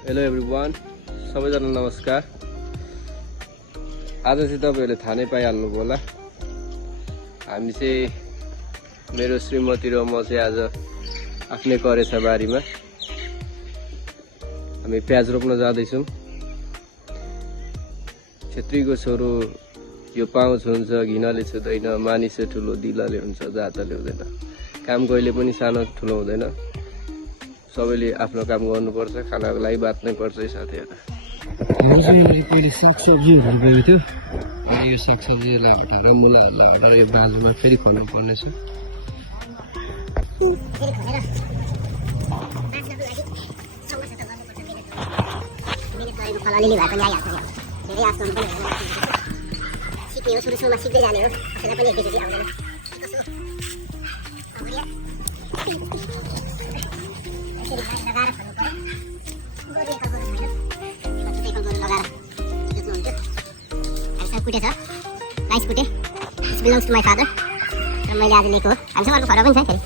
Hello everyone, सबैजना नमस्कार। आज चाहिँ तपाईहरुले थाहा नै पाइहाल्नु होला, हामी चाहिँ मेरो श्रीमती र म चाहिँ आज आफ्नै करेछा बारीमा हामी प्याज रोप्न जाँदैछौँ। छेत्रीको छोरो यो पाउँछ हुन्छ, घिनले छुँदैन, मानिस ठुलो दिलले हुन्छ, जातले हुँदैन। काम कहिले पनि सानो ठुलो हुँदैन, सबैले आफ्नो काम गर्नुपर्छ, खानाको लागि बाँच्नै पर्छ है साथीहरु। यो चाहिँ पहिले सागसब्जीहरू गएको थियो, अनि यो सागसब्जीलाई हटाएर मुलाहरूलाई हटाएर यो बाँझोमा फेरि खन्नु पर्नेछ। सुरुमा सिक्दै जाने हो, कसैलाई पनि एकैचोटि आउँदैन। कुटे छ राइस कुटे, this belongs to my father, र मैले आज लिएको हो। हामीसँग अर्को फर्मा पनि छ फेरि,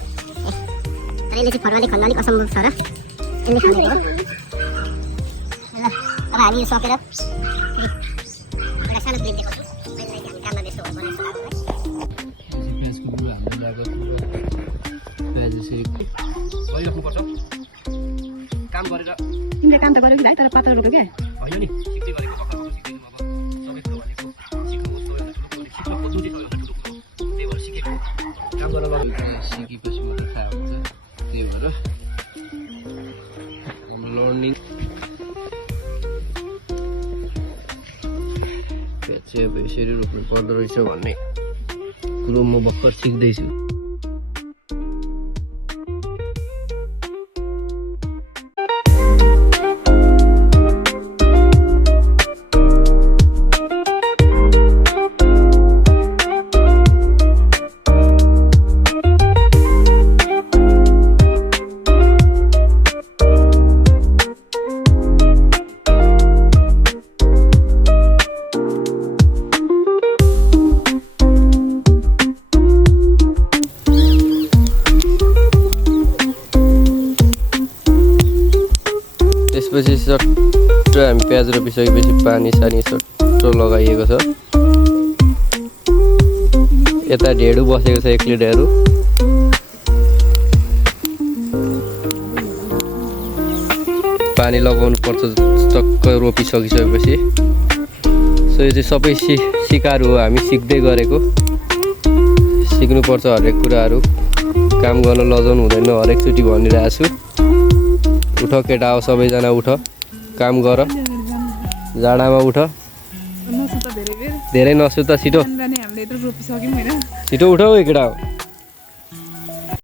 तर यसले चाहिँ फर्माले खन्न अलिक असम्भव छ र यसले खनेको हो। ल अब हामी यो सकेर एउटा सानो प्लेट दिएको छु, मैले हामी काममा व्यस्त हुनु पर्ने काम गरेर तिमीले काम त गर्यौ कि भाइ, तर पात्र रोप्यौ क्या होइन नि, सिक्दै गरेको भर्खर सिक्दैछु अब सबै कुरो भनेको सिक्नु खोज्नु चाहिँ त्यही भएर सिकेको काम गर्न लाग्यो। सिकेपछि मात्रै थाहा हुन्छ, त्यही भएर लर्निङ प्याज चाहिँ अब यसरी रोप्नु पर्दो रहेछ भन्ने कुरो म भर्खर सिक्दैछु। त्यसपछि सट्ट हामी प्याज रोपिसकेपछि पानी सानी सट्ट लगाइएको छ। यता ढेँडो बसेको छ, एक्लै ढेँडो। पानी लगाउनु पर्छ टक्क रोपिसकिसकेपछि। सो यो चाहिँ सबै सिकारु हो, हामी सिक्दै गरेको। सिक्नुपर्छ हरेक कुराहरू, काम गर्न लजाउनु हुँदैन, हरेकचोटि भनिरहेको छु। उठ केटा हो, सबैजना उठ, काम गर, जाडामा उठ, धेरै नसुत, छिटो छिटो उठ है केटा हो।